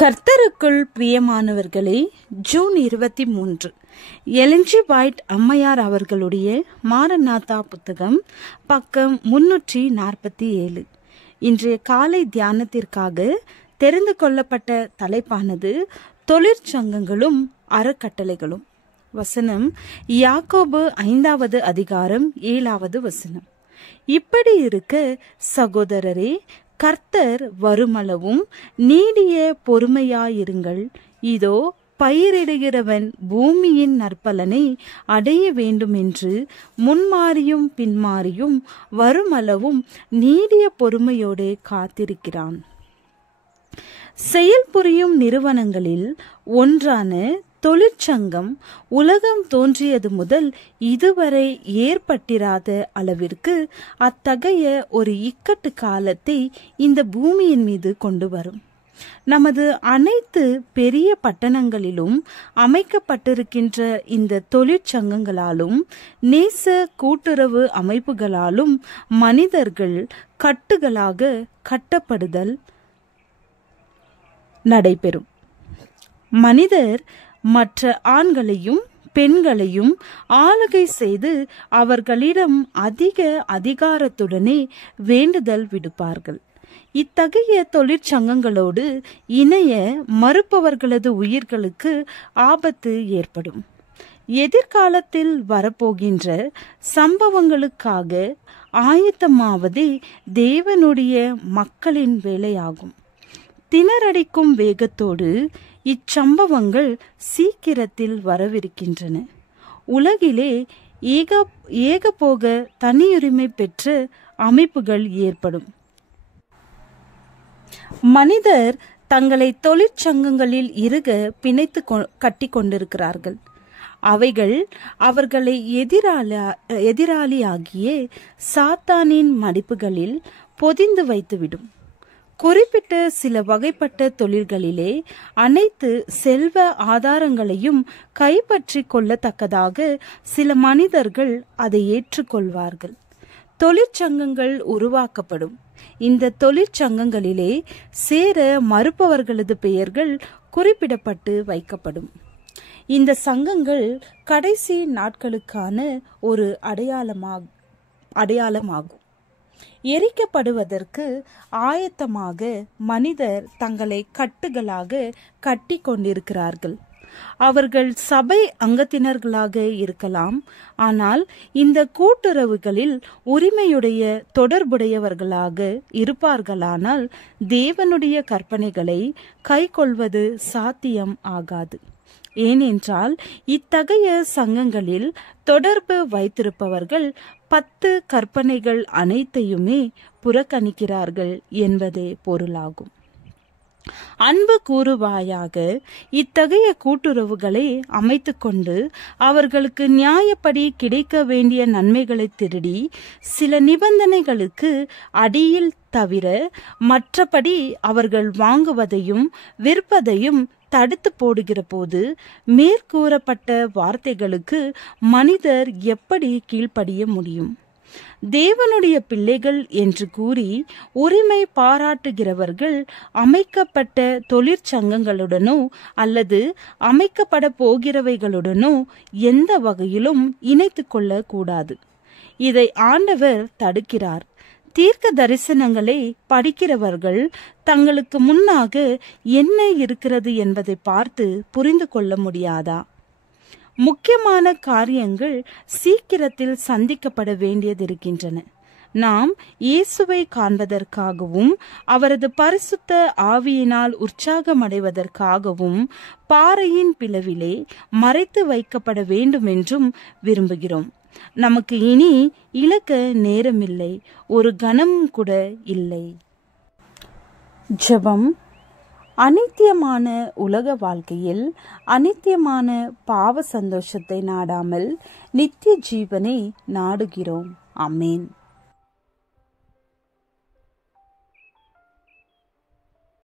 கர்த்தருக்குள் பிரியமானவர்களே, June 23 Elon G white அம்மையார் அவர்களுடைய மாரநாதா புத்தகம், பக்கம் 347. இன்றைய காலை தியானத்திற்காக தெரிந்து கொள்ளப்பட்ட தலைப்பானது தொழிற்சங்கங்களும் அறக்கட்டளைகளும். வசனம் யாக்கோபு 5வது அதிகாரம் 7வது வசனம். இப்படி இருக்க சகோதரரே, கர்த்தர் வருமளவும் நீடிய பொறுமையாயிருங்கள். இதோ பயிரிடுகிறவன் பூமியின் நற்பலனை அடைய வேண்டும் என்று முன்மாறியும் பின்மாறியும் வருமளவும் நீடிய பொறுமையோடு காத்திருக்கிறான். செயல்புரியும் நிறுவனங்களில் ஒன்றான தொழிற்சங்கம் உலகம் தோன்றியது முதல் இதுவரை ஏற்பட்டிராத அளவிற்கு அத்தகைய ஒரு இக்கட்டு காலத்தை இந்த பூமியின் மீது கொண்டு வரும். நமது அனைத்து பெரிய பட்டணங்களிலும் அமைக்கப்பட்டிருக்கின்ற இந்த தொழிற்சங்கங்களாலும் நேச கூட்டுறவு அமைப்புகளாலும் மனிதர்கள் கட்டுகளாக கட்டப்படுதல் நடைபெறும். மனிதர் மற்ற ஆண்களையும் பெண்களையும் ஆளுகை செய்து அவர்களிடம் அதிக அதிகாரத்துடனே வேண்டுதல் விடுப்பார்கள். இத்தகைய தொழிற்சங்கங்களோடு இணைய மறுப்பவர்களது உயிர்களுக்கு ஆபத்து ஏற்படும். எதிர்காலத்தில் வரப்போகின்ற சம்பவங்களுக்காக ஆயத்தமாவதே தேவனுடைய மக்களின் வேலையாகும். திணறடிக்கும் வேகத்தோடு இச்சம்பவங்கள் சீக்கிரத்தில் வரவிருக்கின்றன. உலகிலே ஏகபோக தனியுரிமை பெற்ற அமைப்புகள் ஏற்படும். மனிதர் தங்களை தொழிற்சங்கங்களில் இறுக பிணைத்து கட்டி கொண்டிருக்கிறார்கள். அவைகள் அவர்களை எதிராளியாகிய சாத்தானின் மடிப்புகளில் பொதிந்து வைத்துவிடும். குறிப்பிட்ட சில வகைப்பட்ட தொழில்களிலே அனைத்து செல்வ ஆதாரங்களையும் கைப்பற்றி கொள்ளத்தக்கதாக சில மனிதர்கள் அதை ஏற்றுக்கொள்வார்கள். தொழிற்சங்கங்கள் உருவாக்கப்படும். இந்த தொழிற்சங்கங்களிலே சேர மறுப்பவர்களது பெயர்கள் குறிப்பிடப்பட்டு வைக்கப்படும். இந்த சங்கங்கள் கடைசி நாட்களுக்கான ஒரு அடையாளமாகும். எரிக்கப்படுவதற்கு ஆயத்தமாக மனிதர் தங்களை கட்டுகளாக கட்டி கொண்டிருக்கிறார்கள். அவர்கள் சபை அங்கத்தினர்களாக இருக்கலாம். ஆனால் இந்த கூட்டுறவுகளில் உரிமையுடைய தொடர்புடையவர்களாக இருப்பார்களானால் தேவனுடைய கற்பனைகளை கைக்கொள்வது சாத்தியம் ஆகாது. ஏனென்றால் இத்தகைய சங்கங்களில் தொடர்பு வைத்திருப்பவர்கள் 10 கற்பனைகள் அனைத்தையுமே புறக்கணிக்கிறார்கள் என்பதே பொருளாகும். அன்பு கூறுவாயாக இத்தகைய கூட்டுறவுகளை அமைத்து கொண்டு அவர்களுக்கு நியாயப்படி கிடைக்க வேண்டிய நன்மைகளை திருடி சில நிபந்தனைகளுக்கு அடியில் தவிர மற்றபடி அவர்கள் வாங்குவதையும் விற்பதையும் தடுத்து போடுகிற போது மேற்கூறப்பட்ட வார்த்தைகளுக்கு மனிதர் எப்படி கீழ்ப்படிய முடியும்? தேவனுடைய பிள்ளைகள் என்று கூறி உரிமை பாராட்டுகிறவர்கள் அமைக்கப்பட்ட தொழிற்சங்கங்களுடனோ அல்லது அமைக்கப்பட போகிறவைகளுடனோ எந்த வகையிலும் இணைத்து கொள்ள கூடாது. இதை ஆண்டவர் தடுக்கிறார். தீர்க்க தரிசனங்களை படிக்கிறவர்கள் தங்களுக்கு முன்னாக என்ன இருக்கிறது என்பதை பார்த்து புரிந்து கொள்ள முடியாதா? முக்கியமான காரியங்கள் சீக்கிரத்தில் சந்திக்கப்பட வேண்டியதிருக்கின்றன. நாம் இயேசுவை காண்பதற்காகவும் அவரது பரிசுத்த ஆவியினால் உற்சாகமடைவதற்காகவும் பாறையின் பிளவிலே மறைத்து வைக்கப்பட வேண்டும் என்றும் விரும்புகிறோம். நமக்கு இனி இழக்க நேரமில்லை, ஒரு கணமும் கூட இல்லை. ஜெபம். அனித்தியமான உலக வாழ்க்கையில் அனித்தியமான பாவ சந்தோஷத்தை நாடாமல் நித்திய ஜீவனை நாடுகிறோம். ஆமென்.